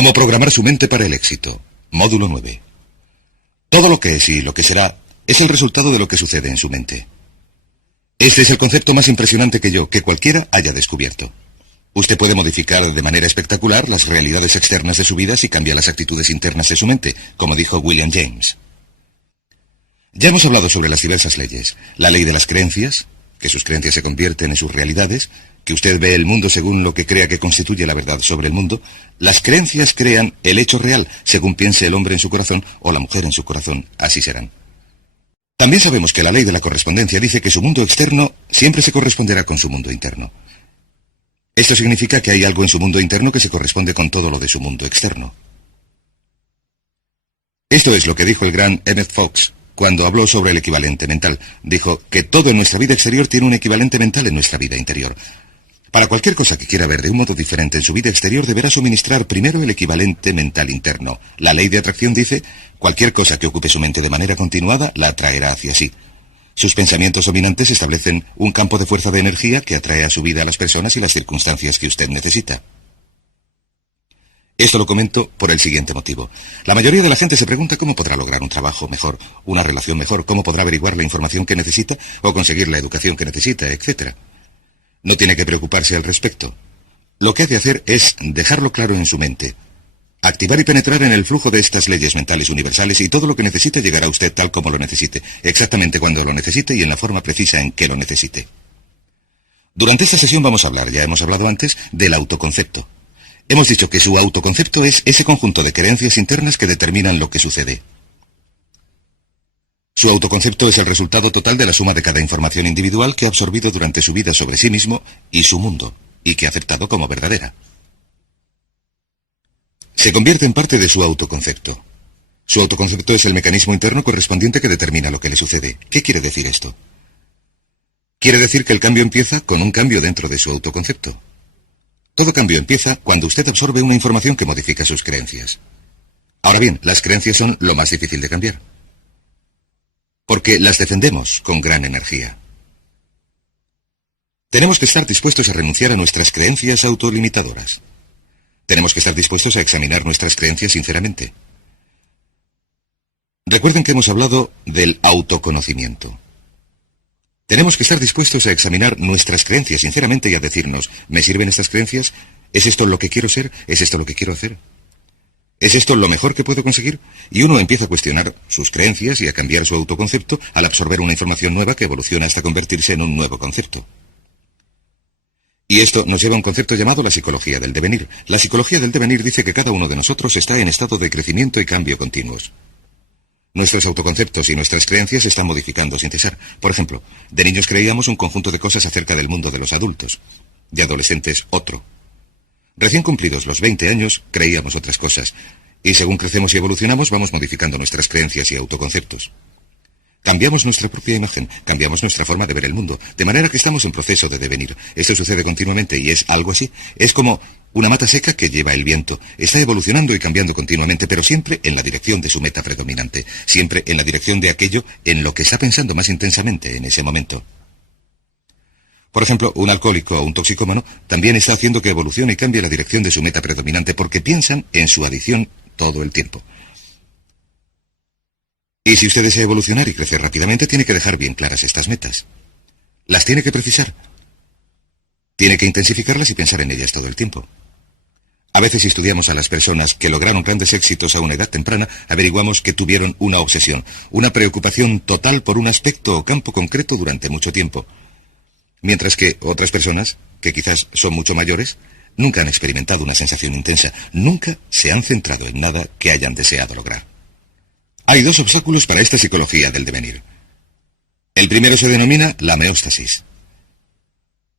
Cómo programar su mente para el éxito. Módulo 9. Todo lo que es y lo que será es el resultado de lo que sucede en su mente. Este es el concepto más impresionante que cualquiera haya descubierto. Usted puede modificar de manera espectacular las realidades externas de su vida si cambia las actitudes internas de su mente, como dijo William James. Ya hemos hablado sobre las diversas leyes. La ley de las creencias, que sus creencias se convierten en sus realidades, que usted ve el mundo según lo que crea que constituye la verdad sobre el mundo. Las creencias crean el hecho real, según piense el hombre en su corazón o la mujer en su corazón, así serán. También sabemos que la ley de la correspondencia dice que su mundo externo siempre se corresponderá con su mundo interno. Esto significa que hay algo en su mundo interno que se corresponde con todo lo de su mundo externo. Esto es lo que dijo el gran Emmett Fox cuando habló sobre el equivalente mental. Dijo que todo en nuestra vida exterior tiene un equivalente mental en nuestra vida interior. Para cualquier cosa que quiera ver de un modo diferente en su vida exterior, deberá suministrar primero el equivalente mental interno. La ley de atracción dice, cualquier cosa que ocupe su mente de manera continuada, la atraerá hacia sí. Sus pensamientos dominantes establecen un campo de fuerza de energía que atrae a su vida a las personas y las circunstancias que usted necesita. Esto lo comento por el siguiente motivo. La mayoría de la gente se pregunta cómo podrá lograr un trabajo mejor, una relación mejor, cómo podrá averiguar la información que necesita o conseguir la educación que necesita, etc. No tiene que preocuparse al respecto. Lo que ha de hacer es dejarlo claro en su mente. Activar y penetrar en el flujo de estas leyes mentales universales y todo lo que necesite llegará a usted tal como lo necesite, exactamente cuando lo necesite y en la forma precisa en que lo necesite. Durante esta sesión vamos a hablar, ya hemos hablado antes, del autoconcepto. Hemos dicho que su autoconcepto es ese conjunto de creencias internas que determinan lo que sucede. Su autoconcepto es el resultado total de la suma de cada información individual que ha absorbido durante su vida sobre sí mismo y su mundo, y que ha aceptado como verdadera. Se convierte en parte de su autoconcepto. Su autoconcepto es el mecanismo interno correspondiente que determina lo que le sucede. ¿Qué quiere decir esto? Quiere decir que el cambio empieza con un cambio dentro de su autoconcepto. Todo cambio empieza cuando usted absorbe una información que modifica sus creencias. Ahora bien, las creencias son lo más difícil de cambiar, porque las defendemos con gran energía. Tenemos que estar dispuestos a renunciar a nuestras creencias autolimitadoras. Tenemos que estar dispuestos a examinar nuestras creencias sinceramente. Recuerden que hemos hablado del autoconocimiento. Tenemos que estar dispuestos a examinar nuestras creencias sinceramente y a decirnos, ¿me sirven estas creencias? ¿Es esto lo que quiero ser? ¿Es esto lo que quiero hacer? ¿Es esto lo mejor que puedo conseguir? Y uno empieza a cuestionar sus creencias y a cambiar su autoconcepto al absorber una información nueva que evoluciona hasta convertirse en un nuevo concepto. Y esto nos lleva a un concepto llamado la psicología del devenir. La psicología del devenir dice que cada uno de nosotros está en estado de crecimiento y cambio continuos. Nuestros autoconceptos y nuestras creencias se están modificando sin cesar. Por ejemplo, de niños creíamos un conjunto de cosas acerca del mundo de los adultos. De adolescentes, otro. Recién cumplidos los 20 años, creíamos otras cosas. Y según crecemos y evolucionamos, vamos modificando nuestras creencias y autoconceptos. Cambiamos nuestra propia imagen, cambiamos nuestra forma de ver el mundo, de manera que estamos en proceso de devenir. Esto sucede continuamente y es algo así. Es como una mata seca que lleva el viento. Está evolucionando y cambiando continuamente, pero siempre en la dirección de su meta predominante. Siempre en la dirección de aquello en lo que está pensando más intensamente en ese momento. Por ejemplo, un alcohólico o un toxicómano también está haciendo que evolucione y cambie la dirección de su meta predominante porque piensan en su adicción todo el tiempo. Y si usted desea evolucionar y crecer rápidamente, tiene que dejar bien claras estas metas. Las tiene que precisar. Tiene que intensificarlas y pensar en ellas todo el tiempo. A veces, si estudiamos a las personas que lograron grandes éxitos a una edad temprana, averiguamos que tuvieron una obsesión, una preocupación total por un aspecto o campo concreto durante mucho tiempo. Mientras que otras personas, que quizás son mucho mayores, nunca han experimentado una sensación intensa, nunca se han centrado en nada que hayan deseado lograr. Hay dos obstáculos para esta psicología del devenir. El primero se denomina la meóstasis.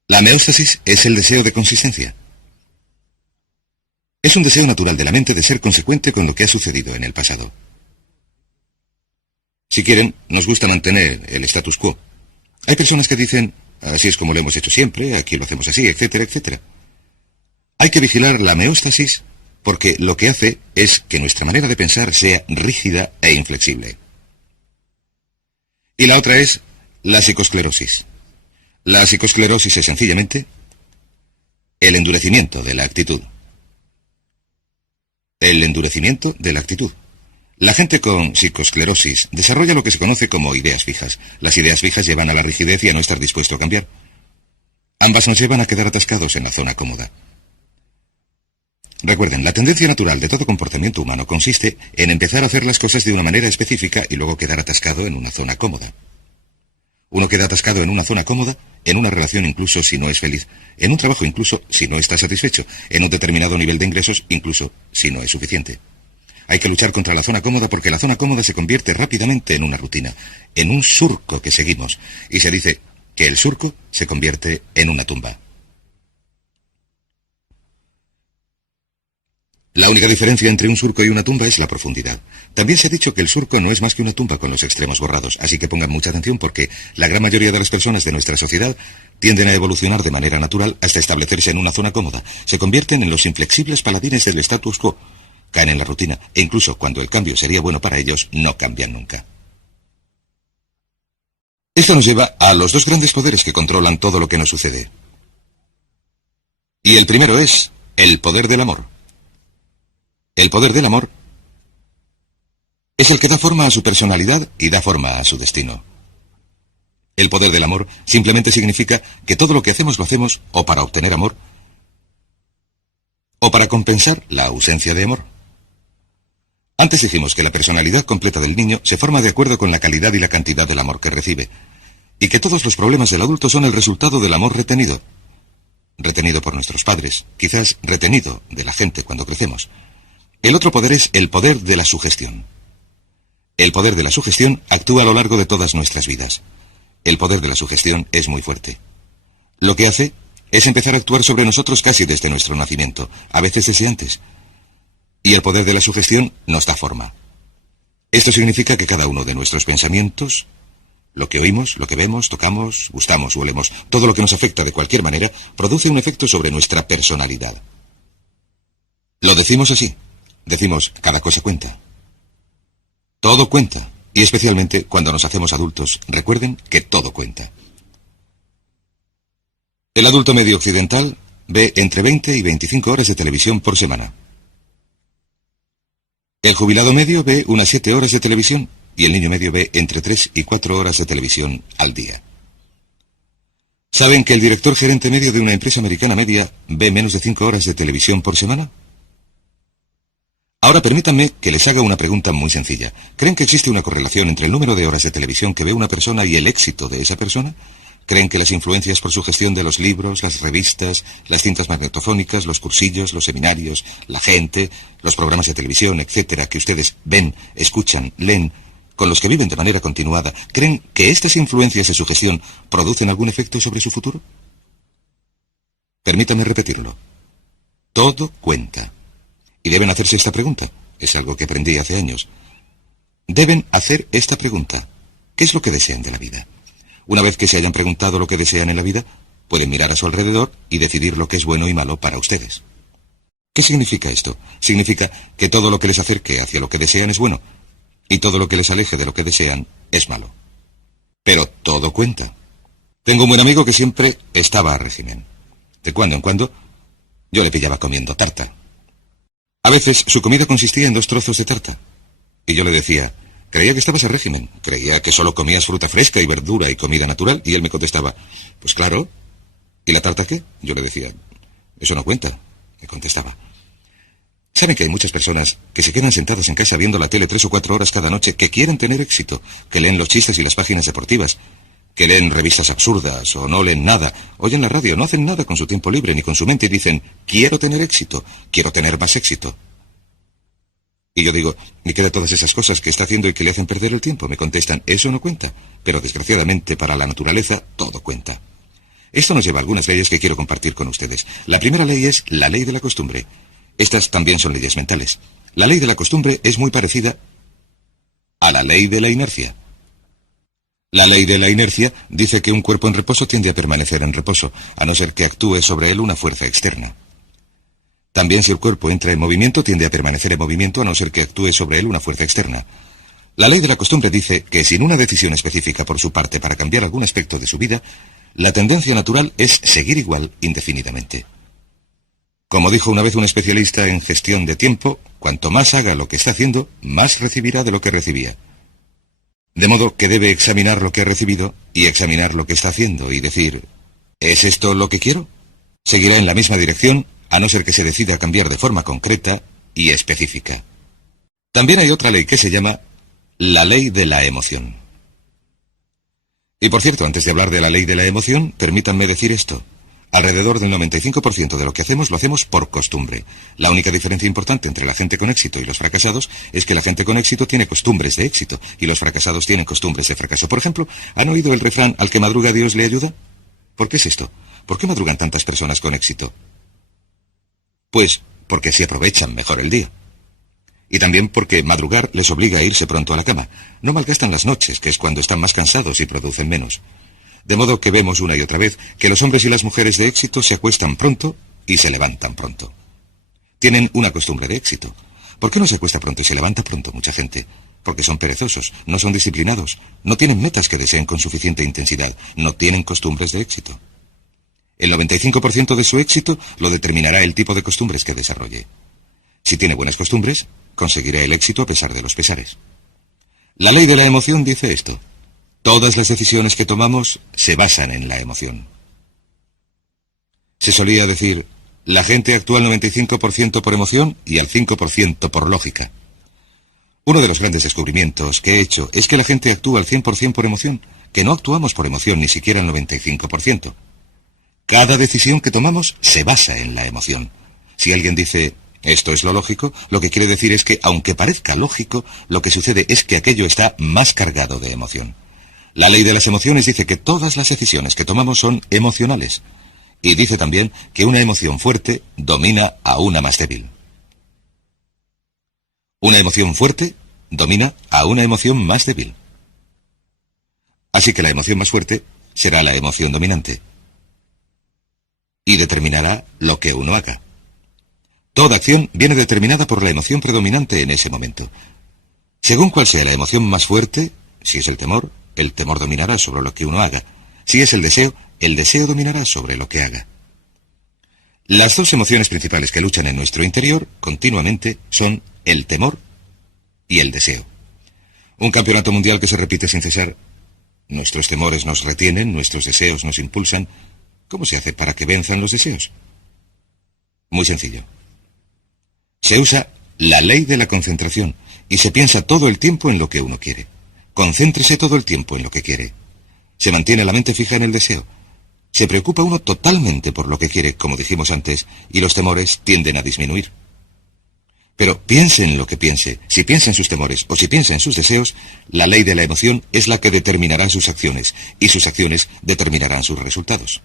La meóstasis es el deseo de consistencia. Es un deseo natural de la mente de ser consecuente con lo que ha sucedido en el pasado. Si quieren, nos gusta mantener el status quo. Hay personas que dicen, así es como lo hemos hecho siempre, aquí lo hacemos así, etcétera, etcétera. Hay que vigilar la meóstasis porque lo que hace es que nuestra manera de pensar sea rígida e inflexible. Y la otra es la psicosclerosis. La psicosclerosis es sencillamente el endurecimiento de la actitud. El endurecimiento de la actitud. La gente con psicoesclerosis desarrolla lo que se conoce como ideas fijas. Las ideas fijas llevan a la rigidez y a no estar dispuesto a cambiar. Ambas nos llevan a quedar atascados en la zona cómoda. Recuerden, la tendencia natural de todo comportamiento humano consiste en empezar a hacer las cosas de una manera específica y luego quedar atascado en una zona cómoda. Uno queda atascado en una zona cómoda, en una relación incluso si no es feliz, en un trabajo incluso si no está satisfecho, en un determinado nivel de ingresos incluso si no es suficiente. Hay que luchar contra la zona cómoda porque la zona cómoda se convierte rápidamente en una rutina, en un surco que seguimos, y se dice que el surco se convierte en una tumba. La única diferencia entre un surco y una tumba es la profundidad. También se ha dicho que el surco no es más que una tumba con los extremos borrados, así que pongan mucha atención porque la gran mayoría de las personas de nuestra sociedad tienden a evolucionar de manera natural hasta establecerse en una zona cómoda. Se convierten en los inflexibles paladines del status quo. Caen en la rutina, e incluso cuando el cambio sería bueno para ellos, no cambian nunca. Esto nos lleva a los dos grandes poderes que controlan todo lo que nos sucede. Y el primero es el poder del amor. El poder del amor es el que da forma a su personalidad y da forma a su destino. El poder del amor simplemente significa que todo lo que hacemos lo hacemos o para obtener amor o para compensar la ausencia de amor. Antes dijimos que la personalidad completa del niño se forma de acuerdo con la calidad y la cantidad del amor que recibe, y que todos los problemas del adulto son el resultado del amor retenido. Retenido por nuestros padres, quizás retenido de la gente cuando crecemos. El otro poder es el poder de la sugestión. El poder de la sugestión actúa a lo largo de todas nuestras vidas. El poder de la sugestión es muy fuerte. Lo que hace es empezar a actuar sobre nosotros casi desde nuestro nacimiento, a veces desde antes. Y el poder de la sugestión nos da forma. Esto significa que cada uno de nuestros pensamientos, lo que oímos, lo que vemos, tocamos, gustamos o olemos, todo lo que nos afecta de cualquier manera, produce un efecto sobre nuestra personalidad. Lo decimos así. Decimos, cada cosa cuenta. Todo cuenta, y especialmente cuando nos hacemos adultos, recuerden que todo cuenta. El adulto medio occidental ve entre 20 y 25 horas de televisión por semana. El jubilado medio ve unas 7 horas de televisión y el niño medio ve entre 3 y 4 horas de televisión al día. ¿Saben que el director gerente medio de una empresa americana media ve menos de 5 horas de televisión por semana? Ahora permítanme que les haga una pregunta muy sencilla. ¿Creen que existe una correlación entre el número de horas de televisión que ve una persona y el éxito de esa persona? ¿Creen que las influencias por su gestión de los libros, las revistas, las cintas magnetofónicas, los cursillos, los seminarios, la gente, los programas de televisión, etcétera, que ustedes ven, escuchan, leen, con los que viven de manera continuada, creen que estas influencias de su gestión producen algún efecto sobre su futuro? Permítame repetirlo. Todo cuenta. Y deben hacerse esta pregunta. Es algo que aprendí hace años. Deben hacer esta pregunta. ¿Qué es lo que desean de la vida? Una vez que se hayan preguntado lo que desean en la vida, pueden mirar a su alrededor y decidir lo que es bueno y malo para ustedes. ¿Qué significa esto? Significa que todo lo que les acerque hacia lo que desean es bueno, y todo lo que les aleje de lo que desean es malo. Pero todo cuenta. Tengo un buen amigo que siempre estaba a régimen. De cuando en cuando, yo le pillaba comiendo tarta. A veces su comida consistía en 2 trozos de tarta. Y yo le decía, creía que estabas a régimen, creía que solo comías fruta fresca y verdura y comida natural. Y él me contestaba, pues claro. ¿Y la tarta qué? Yo le decía, eso no cuenta, me contestaba. ¿Saben que hay muchas personas que se quedan sentadas en casa viendo la tele 3 o 4 horas cada noche, que quieren tener éxito, que leen los chistes y las páginas deportivas, que leen revistas absurdas o no leen nada, oyen la radio, no hacen nada con su tiempo libre ni con su mente y dicen, quiero tener éxito, quiero tener más éxito? Y yo digo, ¿y qué de todas esas cosas que está haciendo y que le hacen perder el tiempo? Me contestan, eso no cuenta, pero desgraciadamente para la naturaleza todo cuenta. Esto nos lleva a algunas leyes que quiero compartir con ustedes. La primera ley es la ley de la costumbre. Estas también son leyes mentales. La ley de la costumbre es muy parecida a la ley de la inercia. La ley de la inercia dice que un cuerpo en reposo tiende a permanecer en reposo, a no ser que actúe sobre él una fuerza externa. También si el cuerpo entra en movimiento, tiende a permanecer en movimiento, a no ser que actúe sobre él una fuerza externa. La ley de la costumbre dice que sin una decisión específica por su parte para cambiar algún aspecto de su vida, la tendencia natural es seguir igual indefinidamente. Como dijo una vez un especialista en gestión de tiempo, cuanto más haga lo que está haciendo, más recibirá de lo que recibía. De modo que debe examinar lo que ha recibido y examinar lo que está haciendo y decir, ¿es esto lo que quiero? Seguirá en la misma dirección, a no ser que se decida a cambiar de forma concreta y específica. También hay otra ley que se llama la ley de la emoción. Y por cierto, antes de hablar de la ley de la emoción, permítanme decir esto. Alrededor del 95% de lo que hacemos lo hacemos por costumbre. La única diferencia importante entre la gente con éxito y los fracasados es que la gente con éxito tiene costumbres de éxito y los fracasados tienen costumbres de fracaso. Por ejemplo, ¿han oído el refrán al que madruga Dios le ayuda? ¿Por qué es esto? ¿Por qué madrugan tantas personas con éxito? Pues porque se aprovechan mejor el día. Y también porque madrugar les obliga a irse pronto a la cama. No malgastan las noches, que es cuando están más cansados y producen menos. De modo que vemos una y otra vez que los hombres y las mujeres de éxito se acuestan pronto y se levantan pronto. Tienen una costumbre de éxito. ¿Por qué no se acuesta pronto y se levanta pronto mucha gente? Porque son perezosos, no son disciplinados, no tienen metas que deseen con suficiente intensidad, no tienen costumbres de éxito. El 95% de su éxito lo determinará el tipo de costumbres que desarrolle. Si tiene buenas costumbres, conseguirá el éxito a pesar de los pesares. La ley de la emoción dice esto. Todas las decisiones que tomamos se basan en la emoción. Se solía decir, la gente actúa al 95% por emoción y al 5% por lógica. Uno de los grandes descubrimientos que he hecho es que la gente actúa al 100% por emoción, que no actuamos por emoción ni siquiera al 95%. Cada decisión que tomamos se basa en la emoción. Si alguien dice, esto es lo lógico, lo que quiere decir es que, aunque parezca lógico, lo que sucede es que aquello está más cargado de emoción. La ley de las emociones dice que todas las decisiones que tomamos son emocionales. Y dice también que una emoción fuerte domina a una más débil. Una emoción fuerte domina a una emoción más débil. Así que la emoción más fuerte será la emoción dominante. Y determinará lo que uno haga. Toda acción viene determinada por la emoción predominante en ese momento. Según cuál sea la emoción más fuerte, si es el temor dominará sobre lo que uno haga. Si es el deseo dominará sobre lo que haga. Las dos emociones principales que luchan en nuestro interior continuamente son el temor y el deseo. Un campeonato mundial que se repite sin cesar. Nuestros temores nos retienen, nuestros deseos nos impulsan. ¿Cómo se hace para que venzan los deseos? Muy sencillo. Se usa la ley de la concentración y se piensa todo el tiempo en lo que uno quiere. Concéntrese todo el tiempo en lo que quiere. Se mantiene la mente fija en el deseo. Se preocupa uno totalmente por lo que quiere, como dijimos antes, y los temores tienden a disminuir. Pero piense en lo que piense, si piensa en sus temores o si piensa en sus deseos, la ley de la emoción es la que determinará sus acciones, y sus acciones determinarán sus resultados.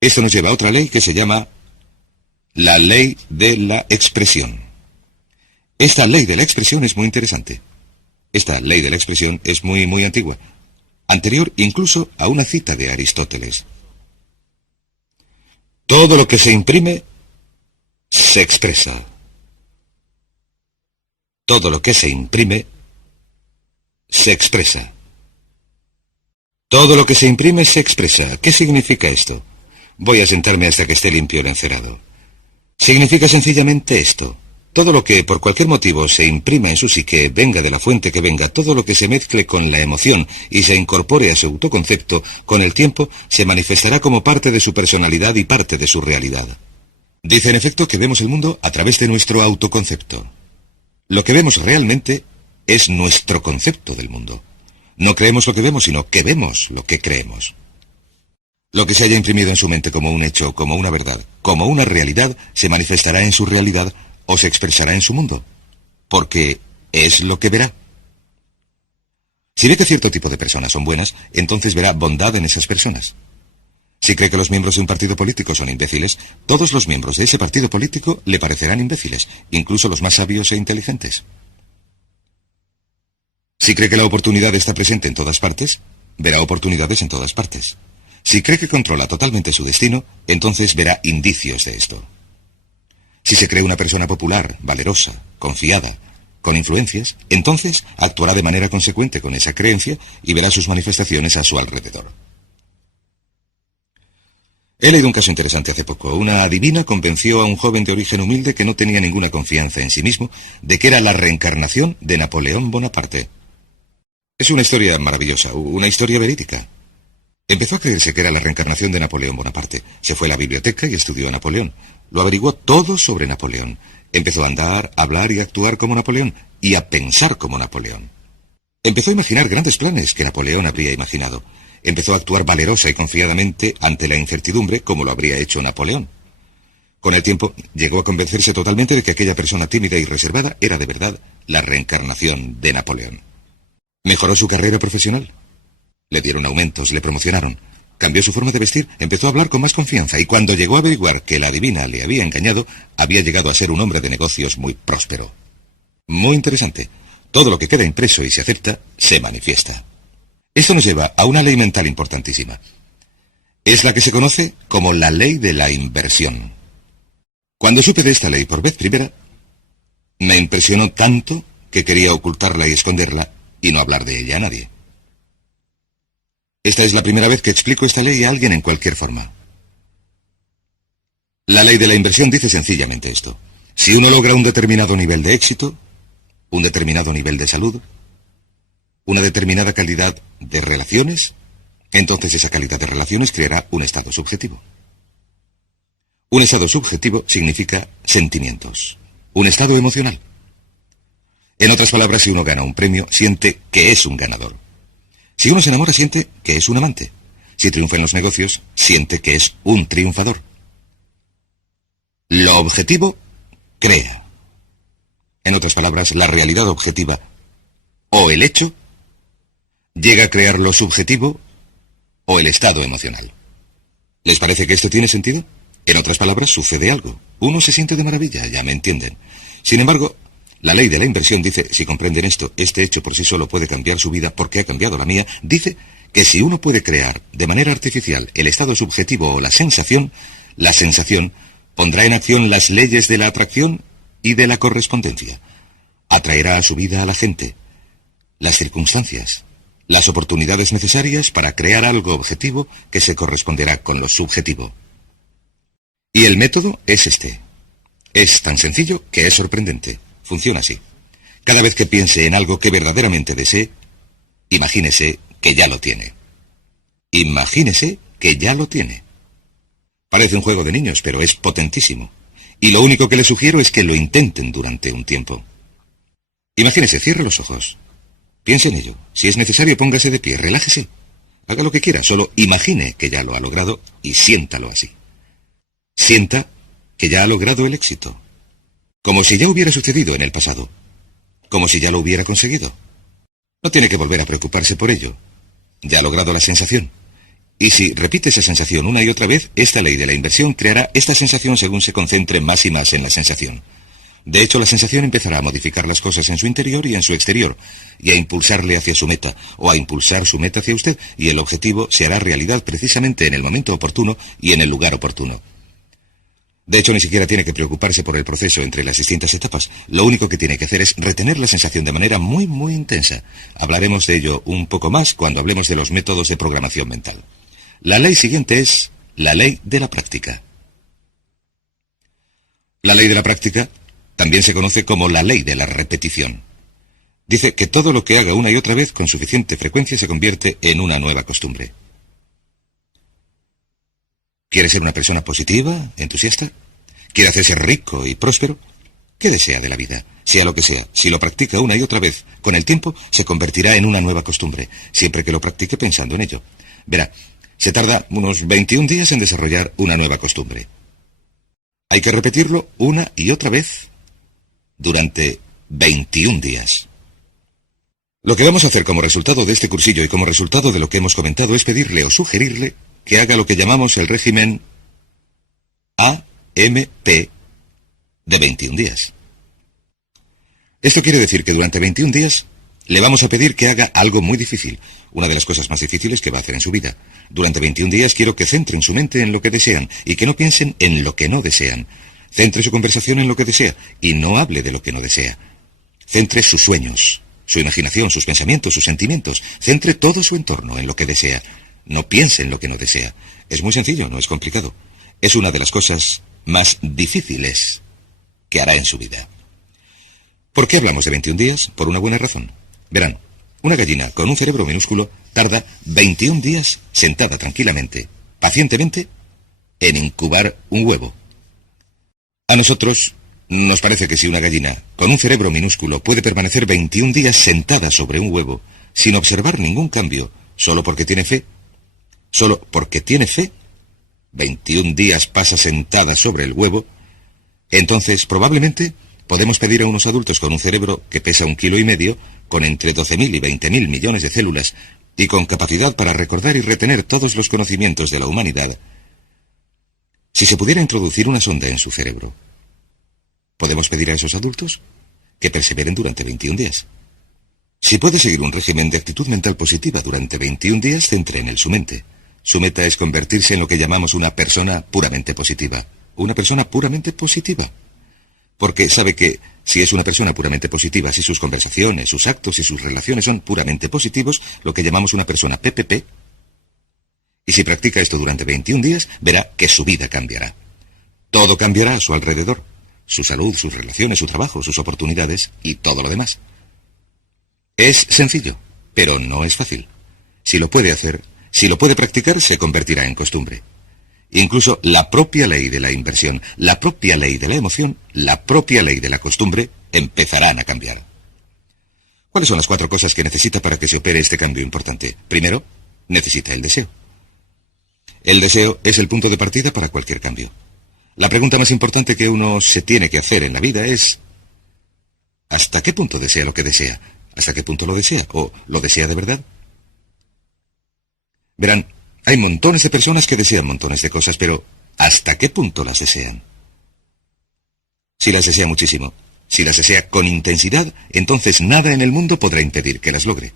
Esto nos lleva a otra ley que se llama la ley de la expresión. Esta ley de la expresión es muy interesante. Esta ley de la expresión es muy antigua, anterior incluso a una cita de Aristóteles. Todo lo que se imprime se expresa. Todo lo que se imprime se expresa. Todo lo que se imprime se expresa. ¿Qué significa esto? Voy a sentarme hasta que esté limpio el encerado. Significa sencillamente esto. Todo lo que por cualquier motivo se imprima en su psique, venga de la fuente que venga, todo lo que se mezcle con la emoción y se incorpore a su autoconcepto, con el tiempo se manifestará como parte de su personalidad y parte de su realidad. Dice en efecto que vemos el mundo a través de nuestro autoconcepto. Lo que vemos realmente es nuestro concepto del mundo. No creemos lo que vemos, sino que vemos lo que creemos. Lo que se haya imprimido en su mente como un hecho, como una verdad, como una realidad, se manifestará en su realidad o se expresará en su mundo, porque es lo que verá. Si ve que cierto tipo de personas son buenas, entonces verá bondad en esas personas. Si cree que los miembros de un partido político son imbéciles, todos los miembros de ese partido político le parecerán imbéciles, incluso los más sabios e inteligentes. Si cree que la oportunidad está presente en todas partes, verá oportunidades en todas partes. Si cree que controla totalmente su destino, entonces verá indicios de esto. Si se cree una persona popular, valerosa, confiada, con influencias, entonces actuará de manera consecuente con esa creencia y verá sus manifestaciones a su alrededor. He leído un caso interesante hace poco. Una adivina convenció a un joven de origen humilde que no tenía ninguna confianza en sí mismo de que era la reencarnación de Napoleón Bonaparte. Es una historia maravillosa, una historia verídica. Empezó a creerse que era la reencarnación de Napoleón Bonaparte. Se fue a la biblioteca y estudió a Napoleón. Lo averiguó todo sobre Napoleón. Empezó a andar, a hablar y a actuar como Napoleón, y a pensar como Napoleón. Empezó a imaginar grandes planes que Napoleón habría imaginado. Empezó a actuar valerosa y confiadamente ante la incertidumbre como lo habría hecho Napoleón. Con el tiempo, llegó a convencerse totalmente de que aquella persona tímida y reservada era de verdad la reencarnación de Napoleón. Mejoró su carrera profesional. Le dieron aumentos, le promocionaron. Cambió su forma de vestir, empezó a hablar con más confianza y cuando llegó a averiguar que la adivina le había engañado, había llegado a ser un hombre de negocios muy próspero. Muy interesante. Todo lo que queda impreso y se acepta, se manifiesta. Esto nos lleva a una ley mental importantísima. Es la que se conoce como la ley de la inversión. Cuando supe de esta ley por vez primera, me impresionó tanto que quería ocultarla y esconderla y no hablar de ella a nadie. Esta es la primera vez que explico esta ley a alguien en cualquier forma. La ley de la inversión dice sencillamente esto. Si uno logra un determinado nivel de éxito, un determinado nivel de salud, una determinada calidad de relaciones, entonces esa calidad de relaciones creará un estado subjetivo. Un estado subjetivo significa sentimientos, un estado emocional. En otras palabras, si uno gana un premio, siente que es un ganador. Si uno se enamora, siente que es un amante. Si triunfa en los negocios, siente que es un triunfador. Lo objetivo crea. En otras palabras, la realidad objetiva o el hecho llega a crear lo subjetivo o el estado emocional. ¿Les parece que esto tiene sentido? En otras palabras, sucede algo. Uno se siente de maravilla, ya me entienden. Sin embargo, la ley de la inversión dice, si comprenden esto, este hecho por sí solo puede cambiar su vida porque ha cambiado la mía, dice que si uno puede crear de manera artificial el estado subjetivo o la sensación pondrá en acción las leyes de la atracción y de la correspondencia. Atraerá a su vida a la gente, las circunstancias, las oportunidades necesarias para crear algo objetivo que se corresponderá con lo subjetivo. Y el método es este. Es tan sencillo que es sorprendente. Funciona así. Cada vez que piense en algo que verdaderamente desee, imagínese que ya lo tiene. Imagínese que ya lo tiene. Parece un juego de niños, pero es potentísimo. Y lo único que les sugiero es que lo intenten durante un tiempo. Imagínese, cierre los ojos. Piense en ello. Si es necesario, póngase de pie, relájese. Haga lo que quiera, solo imagine que ya lo ha logrado y siéntalo así. Sienta que ya ha logrado el éxito. Como si ya hubiera sucedido en el pasado. Como si ya lo hubiera conseguido. No tiene que volver a preocuparse por ello. Ya ha logrado la sensación. Y si repite esa sensación una y otra vez, esta ley de la inversión creará esta sensación según se concentre más y más en la sensación. De hecho, la sensación empezará a modificar las cosas en su interior y en su exterior, y a impulsarle hacia su meta, o a impulsar su meta hacia usted, y el objetivo se hará realidad precisamente en el momento oportuno y en el lugar oportuno. De hecho, ni siquiera tiene que preocuparse por el proceso entre las distintas etapas. Lo único que tiene que hacer es retener la sensación de manera muy, muy intensa. Hablaremos de ello un poco más cuando hablemos de los métodos de programación mental. La ley siguiente es la ley de la práctica. La ley de la práctica también se conoce como la ley de la repetición. Dice que todo lo que haga una y otra vez con suficiente frecuencia se convierte en una nueva costumbre. ¿Quiere ser una persona positiva, entusiasta? ¿Quiere hacerse rico y próspero? ¿Qué desea de la vida? Sea lo que sea, si lo practica una y otra vez, con el tiempo se convertirá en una nueva costumbre, siempre que lo practique pensando en ello. Verá, se tarda unos 21 días en desarrollar una nueva costumbre. Hay que repetirlo una y otra vez durante 21 días. Lo que vamos a hacer como resultado de este cursillo y como resultado de lo que hemos comentado es pedirle o sugerirle que haga lo que llamamos el régimen AMP de 21 días. Esto quiere decir que durante 21 días le vamos a pedir que haga algo muy difícil, una de las cosas más difíciles que va a hacer en su vida. Durante 21 días quiero que centren su mente en lo que desean y que no piensen en lo que no desean. Centre su conversación en lo que desea y no hable de lo que no desea. Centre sus sueños, su imaginación, sus pensamientos, sus sentimientos. Centre todo su entorno en lo que desea. No piense en lo que no desea. Es muy sencillo, no es complicado. Es una de las cosas más difíciles que hará en su vida. ¿Por qué hablamos de 21 días? Por una buena razón. Verán, una gallina con un cerebro minúsculo tarda 21 días sentada tranquilamente, pacientemente, en incubar un huevo. A nosotros nos parece que si una gallina con un cerebro minúsculo puede permanecer 21 días sentada sobre un huevo, sin observar ningún cambio, solo porque tiene fe, 21 días pasa sentada sobre el huevo, entonces probablemente podemos pedir a unos adultos con un cerebro que pesa 1,5 kilos, con entre 12.000 y 20.000 millones de células, y con capacidad para recordar y retener todos los conocimientos de la humanidad, si se pudiera introducir una sonda en su cerebro, podemos pedir a esos adultos que perseveren durante 21 días. Si puede seguir un régimen de actitud mental positiva durante 21 días, centre en él su mente. Su meta es convertirse en lo que llamamos una persona puramente positiva. Una persona puramente positiva. Porque sabe que si es una persona puramente positiva, si sus conversaciones, sus actos y sus relaciones son puramente positivos, lo que llamamos una persona PPP, y si practica esto durante 21 días, verá que su vida cambiará. Todo cambiará a su alrededor. Su salud, sus relaciones, su trabajo, sus oportunidades y todo lo demás. Es sencillo, pero no es fácil. Si lo puede hacer, si lo puede practicar, se convertirá en costumbre. Incluso la propia ley de la inversión, la propia ley de la emoción, la propia ley de la costumbre empezarán a cambiar. ¿Cuáles son las 4 cosas que necesita para que se opere este cambio importante? Primero, necesita el deseo. El deseo es el punto de partida para cualquier cambio. La pregunta más importante que uno se tiene que hacer en la vida es: ¿hasta qué punto desea lo que desea? ¿Hasta qué punto lo desea? ¿O lo desea de verdad? Verán, hay montones de personas que desean montones de cosas, pero ¿hasta qué punto las desean? Si las desea muchísimo, si las desea con intensidad, entonces nada en el mundo podrá impedir que las logre.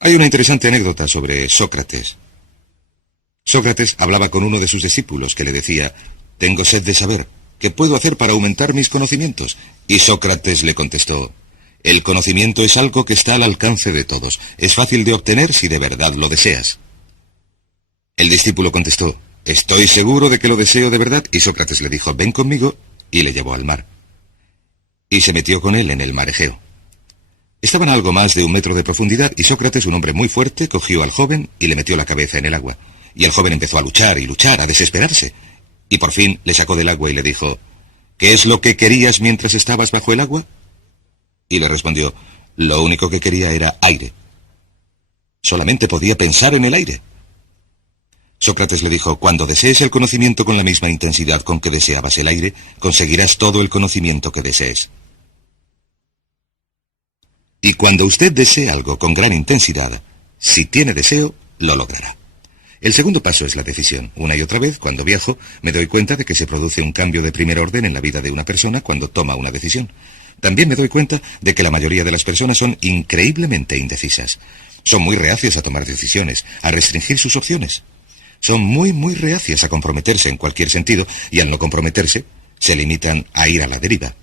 Hay una interesante anécdota sobre Sócrates. Sócrates hablaba con uno de sus discípulos que le decía: «Tengo sed de saber, ¿qué puedo hacer para aumentar mis conocimientos?». Y Sócrates le contestó: «El conocimiento es algo que está al alcance de todos. Es fácil de obtener si de verdad lo deseas». El discípulo contestó: «Estoy seguro de que lo deseo de verdad». Y Sócrates le dijo: «Ven conmigo», y le llevó al mar. Y se metió con él en el mar Egeo. Estaban a algo más de 1 metro de profundidad, y Sócrates, un hombre muy fuerte, cogió al joven y le metió la cabeza en el agua. Y el joven empezó a luchar y luchar, a desesperarse. Y por fin le sacó del agua y le dijo: «¿Qué es lo que querías mientras estabas bajo el agua?». Y le respondió: «Lo único que quería era aire. Solamente podía pensar en el aire». Sócrates le dijo: «Cuando desees el conocimiento con la misma intensidad con que deseabas el aire, conseguirás todo el conocimiento que desees. Y cuando usted desee algo con gran intensidad, si tiene deseo, lo logrará». El segundo paso es la decisión. Una y otra vez, cuando viajo, me doy cuenta de que se produce un cambio de primer orden en la vida de una persona cuando toma una decisión. También me doy cuenta de que la mayoría de las personas son increíblemente indecisas. Son muy reacias a tomar decisiones, a restringir sus opciones. Son muy reacias a comprometerse en cualquier sentido, y al no comprometerse, se limitan a ir a la deriva.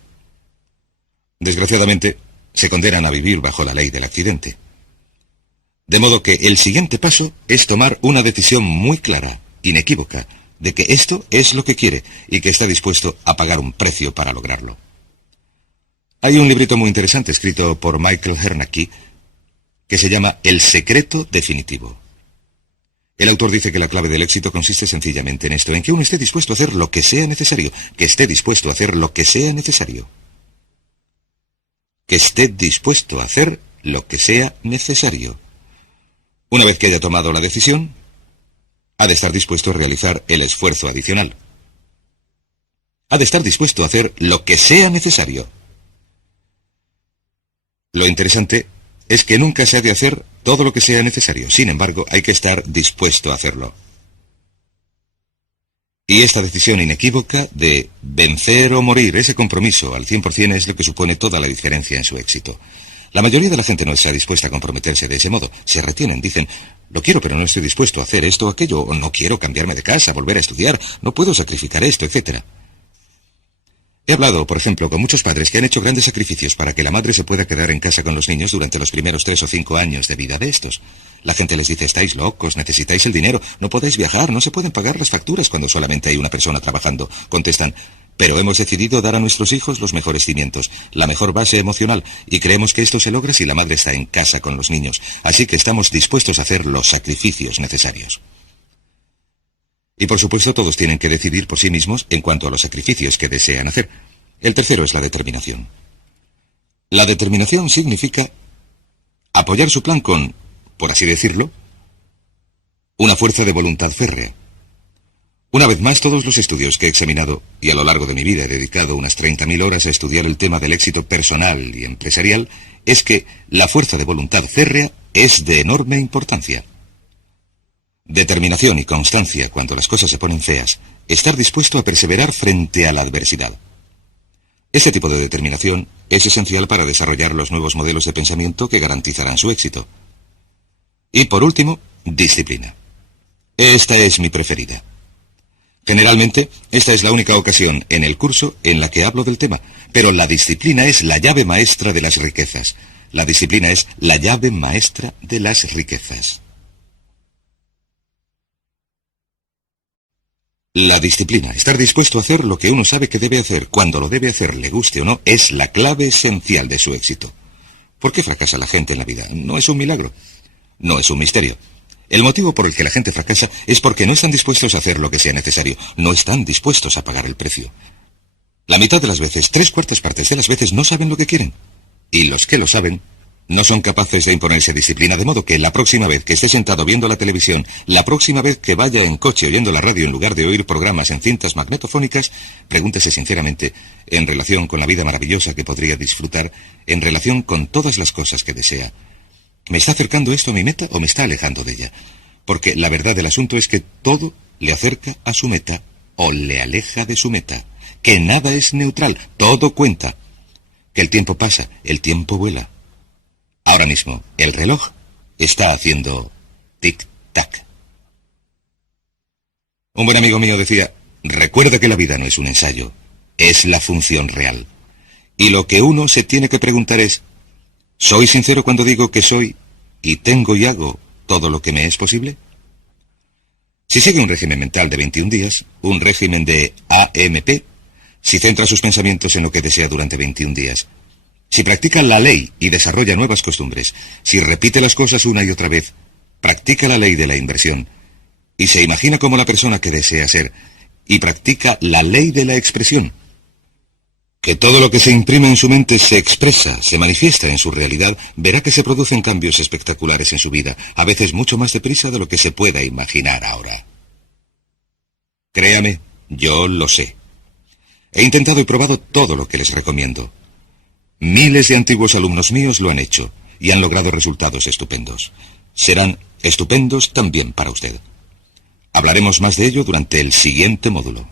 Desgraciadamente, se condenan a vivir bajo la ley del accidente. De modo que el siguiente paso es tomar una decisión muy clara, inequívoca, de que esto es lo que quiere y que está dispuesto a pagar un precio para lograrlo. Hay un librito muy interesante escrito por Michael Hernacki que se llama El secreto definitivo. El autor dice que la clave del éxito consiste sencillamente en esto, en que uno esté dispuesto a hacer lo que sea necesario, que esté dispuesto a hacer lo que sea necesario. Que esté dispuesto a hacer lo que sea necesario. Una vez que haya tomado la decisión, ha de estar dispuesto a realizar el esfuerzo adicional. Ha de estar dispuesto a hacer lo que sea necesario. Lo interesante es que nunca se ha de hacer todo lo que sea necesario. Sin embargo, hay que estar dispuesto a hacerlo. Y esta decisión inequívoca de vencer o morir, ese compromiso al 100% es lo que supone toda la diferencia en su éxito. La mayoría de la gente no está dispuesta a comprometerse de ese modo. Se retienen, dicen: «Lo quiero, pero no estoy dispuesto a hacer esto o aquello», o «no quiero cambiarme de casa, volver a estudiar, no puedo sacrificar esto», etc. He hablado, por ejemplo, con muchos padres que han hecho grandes sacrificios para que la madre se pueda quedar en casa con los niños durante los primeros 3 o 5 años de vida de estos. La gente les dice, estáis locos, necesitáis el dinero, no podéis viajar, no se pueden pagar las facturas cuando solamente hay una persona trabajando. Contestan, pero hemos decidido dar a nuestros hijos los mejores cimientos, la mejor base emocional, y creemos que esto se logra si la madre está en casa con los niños, así que estamos dispuestos a hacer los sacrificios necesarios. Y por supuesto todos tienen que decidir por sí mismos en cuanto a los sacrificios que desean hacer. El tercero es la determinación. La determinación significa apoyar su plan con, por así decirlo, una fuerza de voluntad férrea. Una vez más, todos los estudios que he examinado, y a lo largo de mi vida he dedicado unas 30.000 horas a estudiar el tema del éxito personal y empresarial, es que la fuerza de voluntad férrea es de enorme importancia. Determinación y constancia cuando las cosas se ponen feas, estar dispuesto a perseverar frente a la adversidad. Este tipo de determinación es esencial para desarrollar los nuevos modelos de pensamiento que garantizarán su éxito. Y por último, disciplina. Esta es mi preferida. Generalmente, esta es la única ocasión en el curso en la que hablo del tema, pero la disciplina es la llave maestra de las riquezas. La disciplina es la llave maestra de las riquezas. La disciplina, estar dispuesto a hacer lo que uno sabe que debe hacer, cuando lo debe hacer, le guste o no, es la clave esencial de su éxito. ¿Por qué fracasa la gente en la vida? No es un milagro, no es un misterio. El motivo por el que la gente fracasa es porque no están dispuestos a hacer lo que sea necesario, no están dispuestos a pagar el precio. La mitad de las veces, 3/4 de las veces, no saben lo que quieren. Y los que lo saben, no son capaces de imponerse disciplina, de modo que la próxima vez que esté sentado viendo la televisión, la próxima vez que vaya en coche oyendo la radio en lugar de oír programas en cintas magnetofónicas, pregúntese sinceramente, en relación con la vida maravillosa que podría disfrutar, en relación con todas las cosas que desea, ¿me está acercando esto a mi meta o me está alejando de ella? Porque la verdad del asunto es que todo le acerca a su meta o le aleja de su meta, que nada es neutral, todo cuenta, que el tiempo pasa, el tiempo vuela. Ahora mismo, el reloj está haciendo tic-tac. Un buen amigo mío decía, recuerda que la vida no es un ensayo, es la función real. Y lo que uno se tiene que preguntar es, ¿soy sincero cuando digo que soy y tengo y hago todo lo que me es posible? Si sigue un régimen mental de 21 días, un régimen de AMP, si centra sus pensamientos en lo que desea durante 21 días, si practica la ley y desarrolla nuevas costumbres, si repite las cosas una y otra vez, practica la ley de la inversión, y se imagina como la persona que desea ser, y practica la ley de la expresión, que todo lo que se imprime en su mente se expresa, se manifiesta en su realidad, verá que se producen cambios espectaculares en su vida, a veces mucho más deprisa de lo que se pueda imaginar ahora. Créame, yo lo sé. He intentado y probado todo lo que les recomiendo. Miles de antiguos alumnos míos lo han hecho y han logrado resultados estupendos. Serán estupendos también para usted. Hablaremos más de ello durante el siguiente módulo.